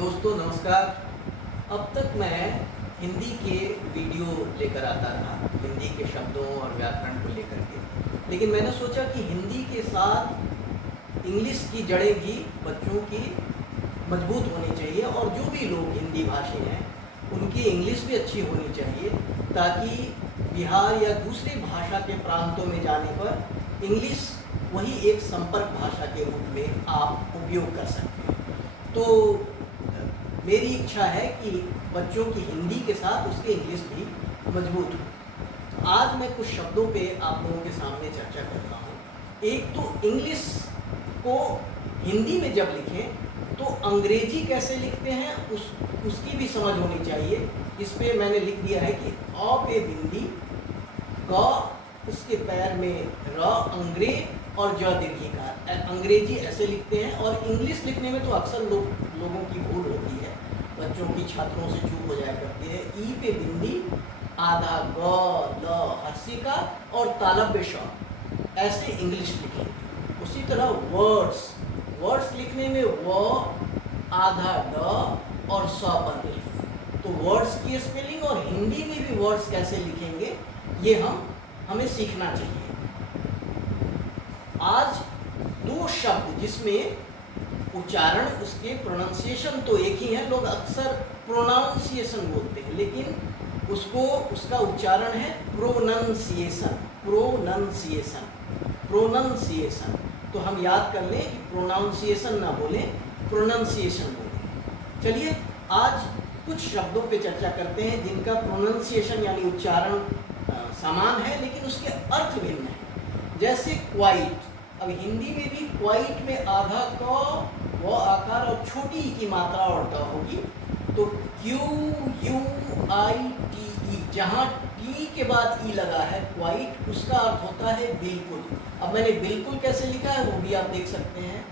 दोस्तों नमस्कार। अब तक मैं हिंदी के वीडियो लेकर आता रहा, हिंदी के शब्दों और व्याकरण को लेकर के, लेकिन मैंने सोचा कि हिंदी के साथ इंग्लिश की जड़ें भी बच्चों की मजबूत होनी चाहिए और जो भी लोग हिंदी भाषी हैं उनकी इंग्लिश भी अच्छी होनी चाहिए, ताकि बिहार या दूसरी भाषा के प्रांतों में जाने पर इंग्लिश वही एक संपर्क भाषा के रूप में आप उपयोग कर सकते हैं। तो मेरी इच्छा है कि बच्चों की हिंदी के साथ उसकी इंग्लिश भी मजबूत हो। आज मैं कुछ शब्दों पे आप लोगों के सामने चर्चा करता हूँ। एक तो इंग्लिश को हिंदी में जब लिखें तो अंग्रेजी कैसे लिखते हैं उसकी भी समझ होनी चाहिए। इस पे मैंने लिख दिया है कि अ पे बिंदी, क उसके पैर में र, अंग्रे और ज दीर्घिकार। अंग्रेजी ऐसे लिखते हैं और इंग्लिश लिखने में तो अक्सर लोगों की भूल होती है, बच्चों की छात्रों से चूक हो जाया करती है। ई पे बिंदी, आधा ग, ल, हर्षिका और तालव्य श, ऐसे इंग्लिश लिखेंगे। उसी तरह वर्ड्स लिखने में व, आधा ड और स पर रिलीफ। तो वर्ड्स की स्पेलिंग और हिंदी में भी वर्ड्स कैसे लिखेंगे ये हमें सीखना चाहिए। आज दो शब्द जिसमें उच्चारण, उसके प्रोनाउंसिएशन तो एक ही है, लोग अक्सर प्रोनाउंसिएशन बोलते हैं, लेकिन उसका उच्चारण है प्रोनाउंसिएशन। तो हम याद कर लें कि प्रोनाउंसिएशन ना बोलें, प्रोनाउंसिएशन बोलें। चलिए आज कुछ शब्दों पे चर्चा करते हैं जिनका प्रोनाउंसिएशन यानी उच्चारण समान है लेकिन उसके अर्थ भिन्न है। जैसे क्वाइट, अब हिंदी में भी क्वाइट में आधा क, व आकार और छोटी ई की मात्रा और ट होगी। तो QUITE, जहाँ टी के बाद ई लगा है क्वाइट, उसका अर्थ होता है बिल्कुल। अब मैंने बिल्कुल कैसे लिखा है वो भी आप देख सकते हैं।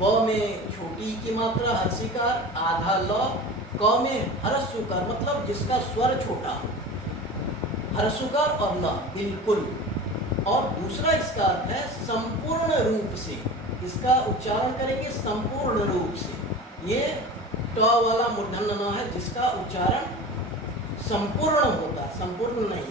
ब में छोटी ई की मात्रा हर्षिकार, आधा ल, क में ह्रस्वकार मतलब जिसका स्वर छोटा हो, ह्रस्वकार और ल, बिल्कुल। और दूसरा इसका अर्थ है संपूर्ण रूप से, इसका उच्चारण करेंगे संपूर्ण रूप से। ये ट वाला मूर्धन्य न है जिसका उच्चारण संपूर्ण होता है, संपूर्ण नहीं।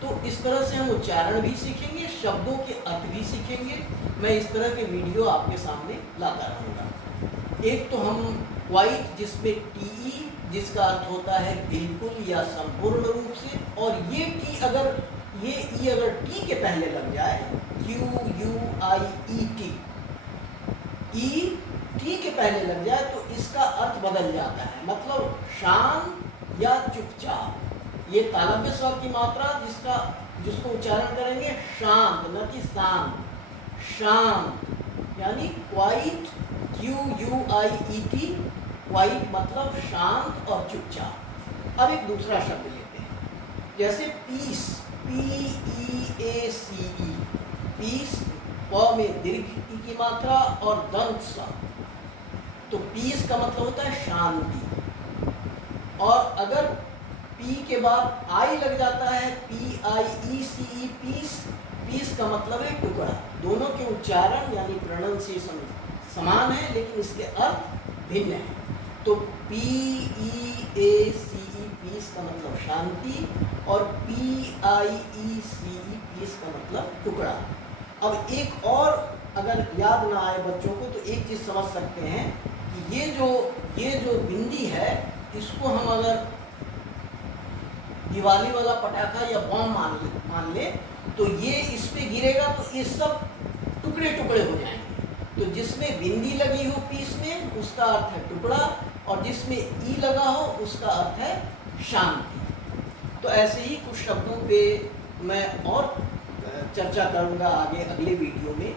तो इस तरह से हम उच्चारण भी सीखेंगे, शब्दों के अर्थ भी सीखेंगे। मैं इस तरह के वीडियो आपके सामने लाता रहूँगा। एक तो हम क्वाइट जिसमें टी, जिसका अर्थ होता है बिल्कुल या संपूर्ण रूप से, और ये ई अगर टी के पहले लग जाए, QUIET, ई टी के पहले लग जाए तो इसका अर्थ बदल जाता है, मतलब शांत या चुपचाप। ये तालव्य स्वर की मात्रा जिसको उच्चारण करेंगे शांत, न कि शांत, शांत यानी क्वाइट, QUIET, क्वाइट मतलब शांत और चुपचाप। अब एक दूसरा शब्द लेते हैं, जैसे पीस, PEACE, पीस, प में दीर्घ ई की मात्रा और दंत स। तो पीस का मतलब होता है शांति, और अगर पी के बाद आई लग जाता है, PIECE, पीस का मतलब है टुकड़ा। दोनों के उच्चारण यानी प्रोनाउंसिएशन समान है लेकिन इसके अर्थ भिन्न है। तो PEACE, पीस का मतलब शांति, और PIECE, पीस का मतलब टुकड़ा। अब एक और अगर याद ना आए बच्चों को तो एक चीज़ समझ सकते हैं कि ये जो बिंदी है, इसको हम अगर दिवाली वाला पटाखा या बम मान ले तो ये इस पे गिरेगा तो ये सब टुकड़े टुकड़े हो जाएंगे। तो जिसमें बिंदी लगी हो पीस में उसका अर्थ है टुकड़ा, और जिसमें ई लगा हो उसका अर्थ है शांति। तो ऐसे ही कुछ शब्दों पे मैं और चर्चा करूँगा आगे अगले वीडियो में।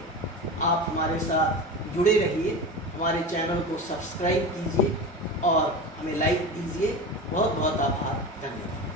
आप हमारे साथ जुड़े रहिए, हमारे चैनल को सब्सक्राइब कीजिए और हमें लाइक कीजिए। बहुत बहुत आभार, धन्यवाद।